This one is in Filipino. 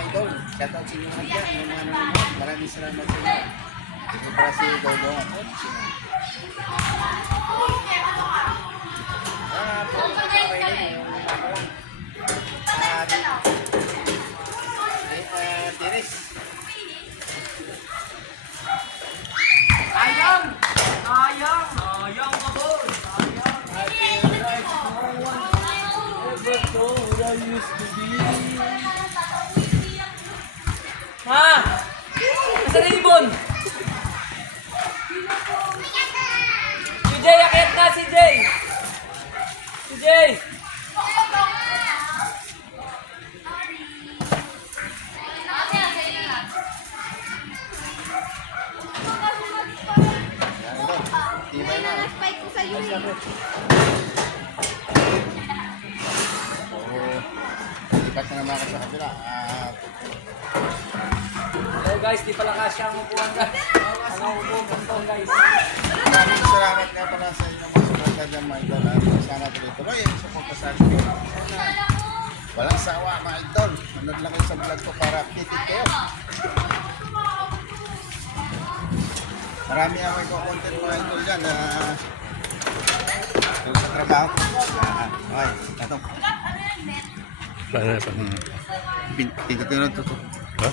mga idol. Shout out sa inyo mga dyan. Yung mga nanonood. Maraming salamat sa inyo. Ito para si Dodong. Tiris. Sayang! Sayang! Sayang ka ba? Ha? Nasaan na ibon? Si Jay, akit na si Jay! Si Jay! Pinana-spike ko sa'yo eh. Lipat na naman ako sa kabila. Oh guys, di pala kasya ang upuan guys. Ang upuan to guys. Maraming salamat nga pala sa inyo mga suporta dyan mga idol. Sana tuloy-tuloy yung suporta sa akin. Walang sawa mga idol. Manood lang kayo sa vlog ko para updated kayo. Marami ako yung content mga idol dyan. Sa trabaho ko. Okay, tatong. Paano? Pinagkatino to. Ha?